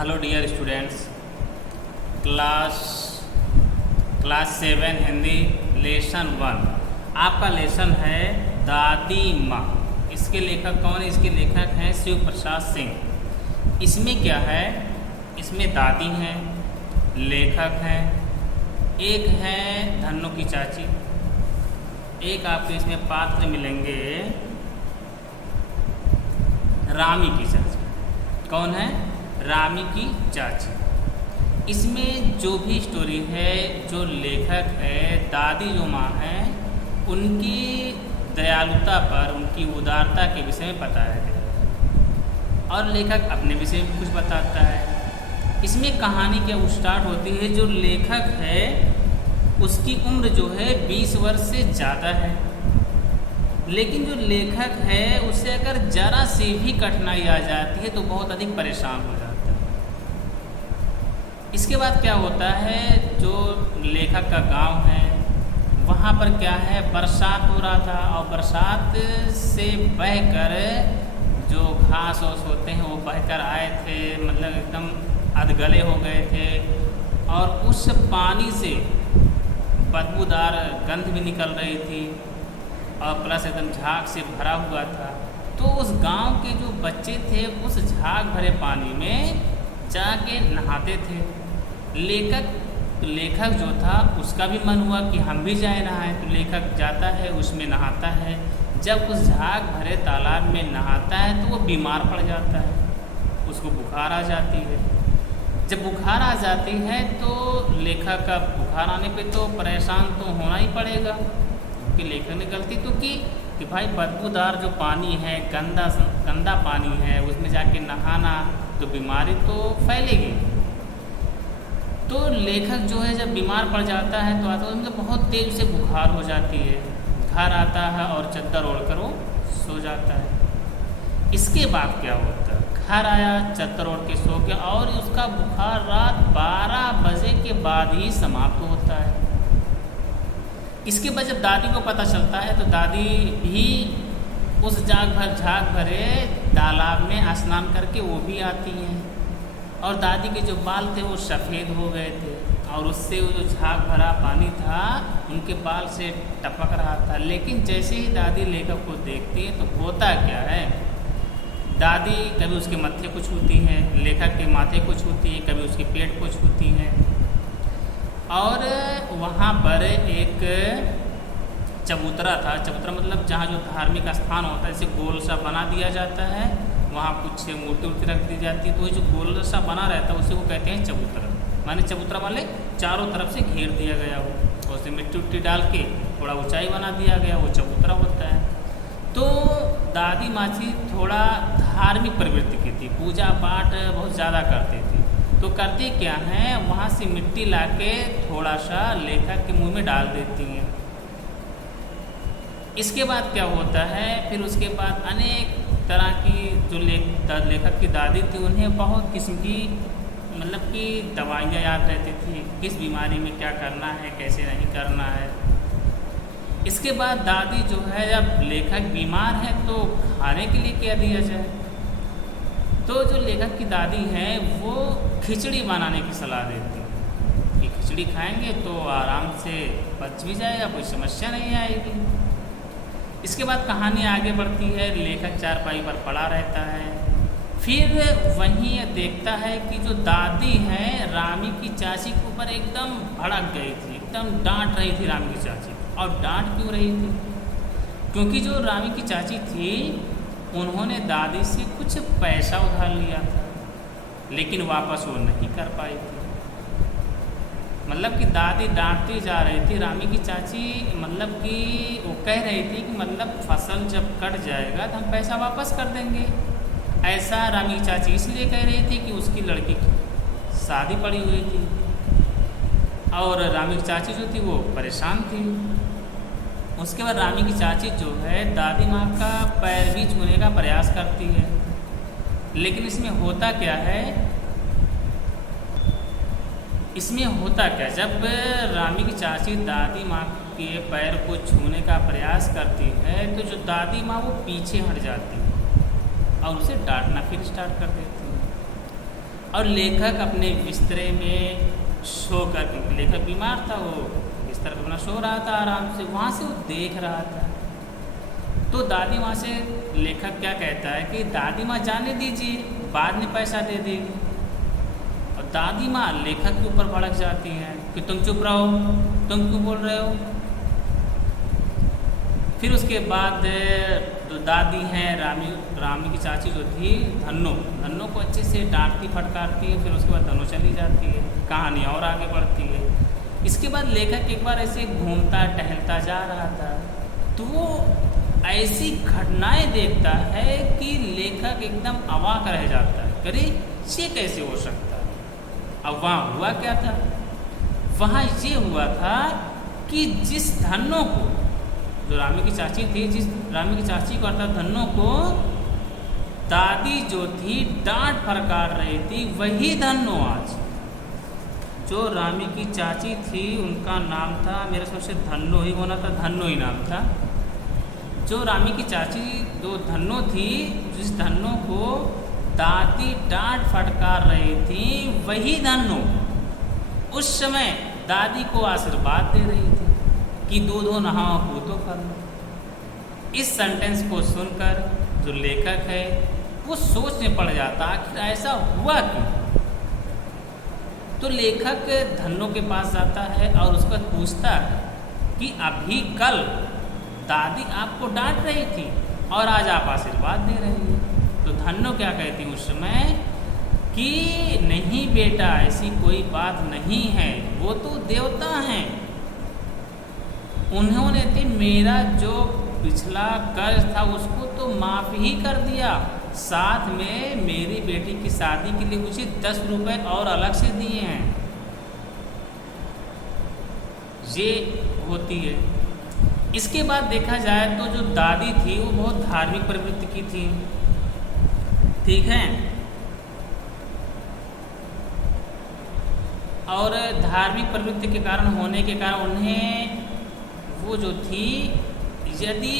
Hello dear students, class 7 Hindi lesson 1। आपका lesson है दादी माँ। इसके लेखक कौन है? इसके लेखक हैं शिव प्रसाद सिंह। इसमें क्या है, इसमें दादी हैं, लेखक हैं, एक है धन्नो की चाची, एक आपको इसमें पात्र मिलेंगे रामी की चाची। कौन है? रामी की चाची। इसमें जो भी स्टोरी है, जो लेखक है, दादी जो माँ है, उनकी दयालुता पर, उनकी उदारता के विषय में बताया गया और लेखक अपने विषय में कुछ बताता है। इसमें कहानी क्या स्टार्ट होती है, जो लेखक है उसकी उम्र जो है 20 वर्ष से ज़्यादा है, लेकिन जो लेखक है उसे अगर ज़रा सी भी कठिनाई आ जाती है तो बहुत अधिक परेशान हो जाता है। इसके बाद क्या होता है, जो लेखक का गांव है वहाँ पर क्या है, बरसात हो रहा था और बरसात से बहकर जो घास ओस होते हैं वो बहकर आए थे, मतलब एकदम अधगले हो गए थे और उस पानी से बदबूदार गंध भी निकल रही थी और प्लस एकदम झाग से भरा हुआ था। तो उस गांव के जो बच्चे थे उस झाग भरे पानी में जाके नहाते थे। लेखक जो था उसका भी मन हुआ कि हम भी जाए नहाएं, तो लेखक जाता है, उसमें नहाता है। जब उस झाग भरे तालाब में नहाता है तो वो बीमार पड़ जाता है, उसको बुखार आ जाती है। जब बुखार आ जाती है तो लेखक का बुखार आने पे तो परेशान तो होना ही पड़ेगा, कि लेखक ने गलती तो की कि भाई बदबूदार जो पानी है, गंदा पानी है, उसमें जाके नहाना तो बीमारी तो फैलेगी। तो लेखक जो है जब बीमार पड़ जाता है तो आता है उनको बहुत तेज से बुखार हो जाती है, घर आता है और चद्दर ओढ़कर वो सो जाता है। इसके बाद क्या होता है, घर आया, चद्दर ओढ़ के सो गया और उसका बुखार रात 12 बजे के बाद ही समाप्त होता है। इसके बाद जब दादी को पता चलता है तो दादी भी उस झाग भरे तालाब में स्नान करके वो भी आती हैं और दादी के जो बाल थे वो सफ़ेद हो गए थे और उससे वो जो झाग भरा पानी था उनके बाल से टपक रहा था। लेकिन जैसे ही दादी लेखक को देखती है तो होता क्या है, दादी कभी उसके मत्थे को छूती हैं, लेखक के माथे को छूती है, कभी उसके पेट को छूती हैं और वहाँ पर एक चबूतरा था। चबूतरा मतलब जहाँ जो धार्मिक स्थान होता है, जैसे गोल सा बना दिया जाता है, वहाँ कुछ मूर्ति रख दी जाती है, तो ये जो गोल सा बना रहता है उसे वो कहते हैं चबूतरा। माने चबूतरा वाले चारों तरफ से घेर दिया गया हो, और उसमें मिट्टी डाल के थोड़ा ऊंचाई बना दिया गया, वो चबूतरा होता है। तो दादी माची थोड़ा धार्मिक प्रवृत्ति की थी, पूजा पाठ बहुत ज़्यादा करती थी। तो करती क्या हैं, वहाँ से मिट्टी लाके थोड़ा सा लेखक के मुंह में डाल देती हैं। इसके बाद क्या होता है, फिर उसके बाद अनेक तरह की जो लेखक की दादी थी उन्हें बहुत किस्म की मतलब कि दवाइयाँ याद रहती थी, किस बीमारी में क्या करना है, कैसे नहीं करना है। इसके बाद दादी जो है, जब लेखक बीमार है तो खाने के लिए क्या दिया जाए, तो जो लेखक की दादी हैं वो खिचड़ी बनाने की सलाह देती हैं कि खिचड़ी खाएंगे तो आराम से बच भी जाएगा, कोई समस्या नहीं आएगी। इसके बाद कहानी आगे बढ़ती है, लेखक चारपाई पर पड़ा रहता है। फिर वहीं देखता है कि जो दादी हैं रामी की चाची के ऊपर एकदम भड़क गई थी, एकदम डांट रही थी रामी की चाची। और डांट क्यों रही थी, क्योंकि जो रामी की चाची थी उन्होंने दादी से कुछ पैसा उधार लिया था, लेकिन वापस वो नहीं कर पाई थी। मतलब कि दादी डांटती जा रही थी रामी की चाची, मतलब कि वो कह रही थी कि मतलब फसल जब कट जाएगा तो हम पैसा वापस कर देंगे। ऐसा रामी की चाची इसलिए कह रही थी कि उसकी लड़की की शादी पड़ी हुई थी और रामी की चाची जो थी वो परेशान थी। उसके बाद रामी की चाची जो है दादी माँ का पैर भी छूने का प्रयास करती है, लेकिन इसमें होता क्या है, जब रामी की चाची दादी माँ के पैर को छूने का प्रयास करती है तो जो दादी माँ वो पीछे हट जाती है और उसे डांटना फिर स्टार्ट कर देती है। और लेखक अपने बिस्तरे में सो कर, लेखक बीमार था, वो बिस्तर पर अपना सो रहा था आराम से, वहाँ से वो देख रहा था। तो दादी माँ से लेखक क्या कहता है कि दादी माँ जाने दीजिए, बाद में पैसा दे देगी। और दादी माँ लेखक के ऊपर भड़क जाती हैं कि तुम चुप रहो, तुम क्यों बोल रहे हो। फिर उसके बाद जो दादी हैं रामी की चाची जो थी धन्नो को अच्छे से डांटती फटकारती है। फिर उसके बाद धन्नो चली जाती है, कहानी और आगे बढ़ती है। इसके बाद लेखक एक बार ऐसे घूमता टहलता जा रहा था, तो वो ऐसी घटनाएं देखता है कि लेखक एकदम अवाक रह जाता है, अरे ये कैसे हो सकता है। अब वहाँ हुआ क्या था, वहाँ ये हुआ था कि जिस धन्नो को, जो रामी की चाची थी, जिस रामी की चाची को अर्थात धन्नो को दादी जो थी डांट फटकार रही थी, वही धन्नो आज, जो रामी की चाची थी उनका नाम था, मेरे समझ से धन्नो ही होना था, धन्नो ही नाम था। जो रामी की चाची जो धन्नो थी, जिस धन्नो को दादी डांट फटकार रही थी, वही धन्नो उस समय दादी को आशीर्वाद दे रही थी कि दूधो नहाओ पूतो करो। इस सेंटेंस को सुनकर जो लेखक है वो सोच में पड़ जाता, आखिर ऐसा हुआ क्यों। तो लेखक धन्नो के पास जाता है और उसको पूछता है कि अभी कल दादी आपको डांट रही थी और आज आप आशीर्वाद दे रही हैं। तो धन्नो क्या कहती उस समय कि नहीं बेटा, ऐसी कोई बात नहीं है, वो तो देवता हैं, उन्होंने तो मेरा जो पिछला कर्ज था उसको तो माफ़ ही कर दिया, साथ में मेरी बेटी की शादी के लिए मुझे 10 रुपए और अलग से दिए हैं। ये होती है। इसके बाद देखा जाए तो जो दादी थी वो बहुत धार्मिक प्रवृत्ति की थी, ठीक है, और धार्मिक प्रवृत्ति के कारण होने के कारण उन्हें वो जो थी, यदि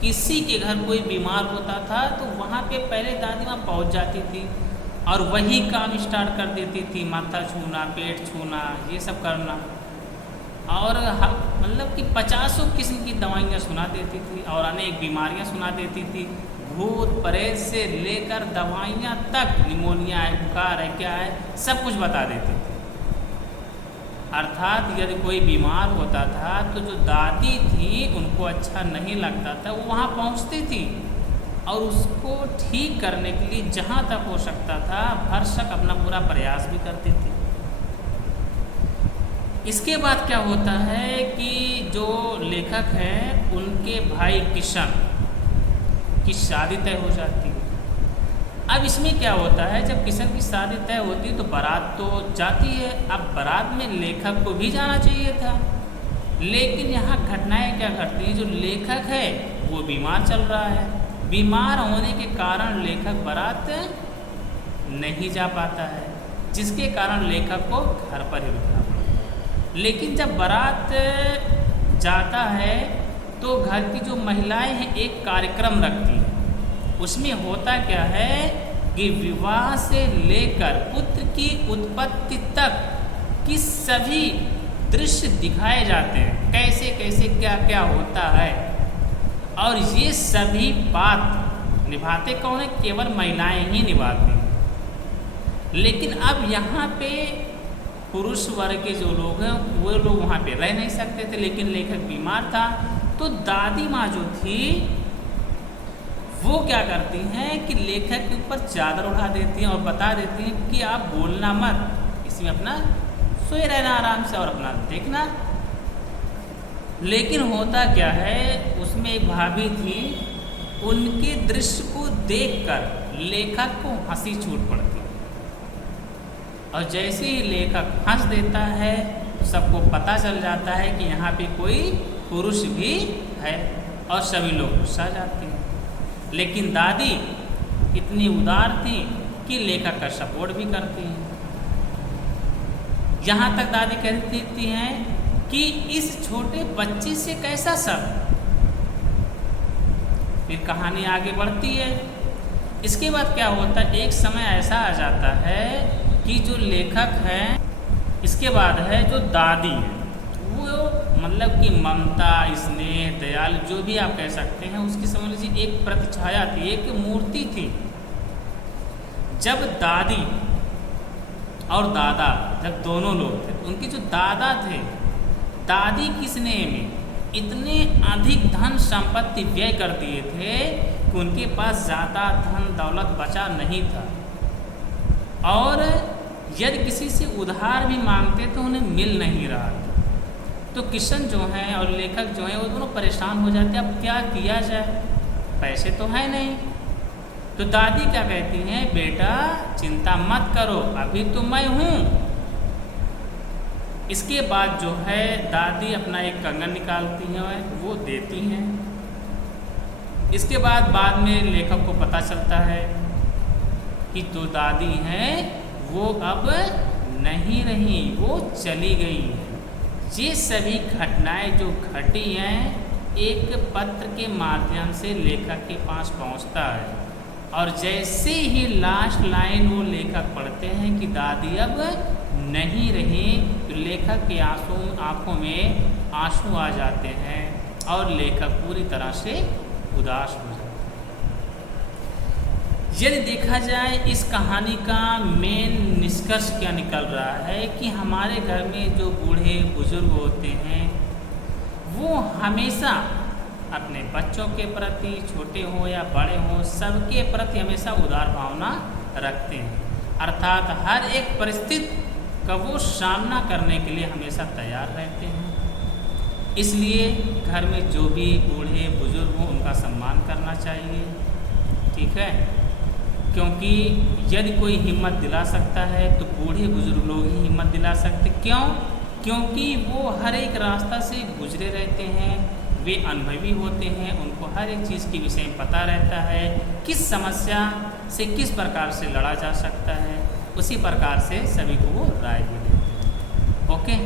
किसी के घर कोई बीमार होता था तो वहाँ पे पहले दादी माँ पहुँच जाती थी और वही काम स्टार्ट कर देती थी, माथा छूना, पेट छूना, ये सब करना, और मतलब कि 50 किस्म की दवाइयाँ सुना देती थी और अनेक बीमारियाँ सुना देती थी, भूत प्रेत से लेकर दवाइयाँ तक, निमोनिया है, बुखार है, क्या है, सब कुछ बता देती थी। अर्थात यदि कोई बीमार होता था तो जो दादी थी उनको अच्छा नहीं लगता था, वो वहाँ पहुँचती थी और उसको ठीक करने के लिए जहाँ तक हो सकता था भरसक अपना पूरा प्रयास भी करती थी। इसके बाद क्या होता है कि जो लेखक हैं उनके भाई किशन की शादी तय हो जाती है। अब इसमें क्या होता है, जब किशन की शादी तय होती है तो बारात तो जाती है। अब बारात में लेखक को भी जाना चाहिए था, लेकिन यहाँ घटनाएं क्या घटती हैं, जो लेखक है वो बीमार चल रहा है, बीमार होने के कारण लेखक बारात नहीं जा पाता है, जिसके कारण लेखक को घर पर ही रुकना पड़ता। लेकिन जब बारात जाता है तो घर की जो महिलाएं हैं एक कार्यक्रम रखती हैं। उसमें होता क्या है कि विवाह से लेकर पुत्र की उत्पत्ति तक की सभी दृश्य दिखाए जाते हैं, कैसे कैसे क्या क्या होता है, और ये सभी बात निभाते कौन है, केवल महिलाएं ही निभाती हैं। लेकिन अब यहाँ पे पुरुष वर्ग के जो लोग हैं वो लोग वहाँ पे रह नहीं सकते थे, लेकिन लेखक बीमार था। तो दादी माँ जो थी वो क्या करती हैं कि लेखक के ऊपर चादर उठा देती हैं और बता देती हैं कि आप बोलना मत, इसमें अपना सोए रहना आराम से और अपना देखना। लेकिन होता क्या है, उसमें एक भाभी थी, उनके दृश्य को देखकर लेखक को हंसी छूट पड़ती है, और जैसे ही लेखक हंस देता है तो सबको पता चल जाता है कि यहाँ पे कोई पुरुष भी है, और सभी लोग गुस्सा जाते हैं। लेकिन दादी इतनी उदार थी कि लेखक का सपोर्ट भी करती हैं। यहाँ तक दादी कहती हैं कि इस छोटे बच्चे से कैसा सब। फिर कहानी आगे बढ़ती है इसके बाद क्या होता है, एक समय ऐसा आ जाता है कि जो लेखक हैं, इसके बाद है जो दादी है, वो मतलब कि ममता, स्नेह, दयाल जो भी आप कह सकते हैं, उसकी समझ लीजिए एक प्रतिछाया थी, एक मूर्ति थी। जब दादी और दादा, जब दोनों लोग थे, उनके जो दादा थे, दादी की स्नेह में इतने अधिक धन संपत्ति व्यय कर दिए थे कि उनके पास ज़्यादा धन दौलत बचा नहीं था, और यदि किसी से उधार भी मांगते तो उन्हें मिल नहीं रहा था। तो किशन जो हैं और लेखक जो हैं वो दोनों परेशान हो जाते हैं, अब क्या किया जाए, पैसे तो है नहीं। तो दादी क्या कहती हैं, बेटा चिंता मत करो, अभी तो मैं हूँ। इसके बाद जो है दादी अपना एक कंगन निकालती हैं, वो देती हैं। इसके बाद में लेखक को पता चलता है कि तो दादी हैं वो अब नहीं रही, वो चली गई हैं। ये सभी घटनाएं जो घटी हैं एक पत्र के माध्यम से लेखक के पास पहुंचता है, और जैसे ही लास्ट लाइन वो लेखक पढ़ते हैं कि दादी अब नहीं रही, तो लेखक के आंखों में आंसू आ जाते हैं और लेखक पूरी तरह से उदास हो जाता है। यदि देखा जाए इस कहानी का मेन निष्कर्ष क्या निकल रहा है कि हमारे घर में जो बूढ़े बुजुर्ग होते हैं वो हमेशा अपने बच्चों के प्रति, छोटे हों या बड़े हों, सबके प्रति हमेशा उदार भावना रखते हैं, अर्थात हर एक परिस्थिति का वो सामना करने के लिए हमेशा तैयार रहते हैं। इसलिए घर में जो भी बूढ़े बुजुर्ग हों उनका सम्मान करना चाहिए, ठीक है, क्योंकि यदि कोई हिम्मत दिला सकता है तो बूढ़े बुजुर्ग लोग ही हिम्मत दिला सकते। क्यों? क्योंकि वो हर एक रास्ता से गुजरे रहते हैं, वे अनुभवी होते हैं, उनको हर एक चीज़ के विषय में पता रहता है, किस समस्या से किस प्रकार से लड़ा जा सकता है, उसी प्रकार से सभी को वो राय भी देते हैं। ओके।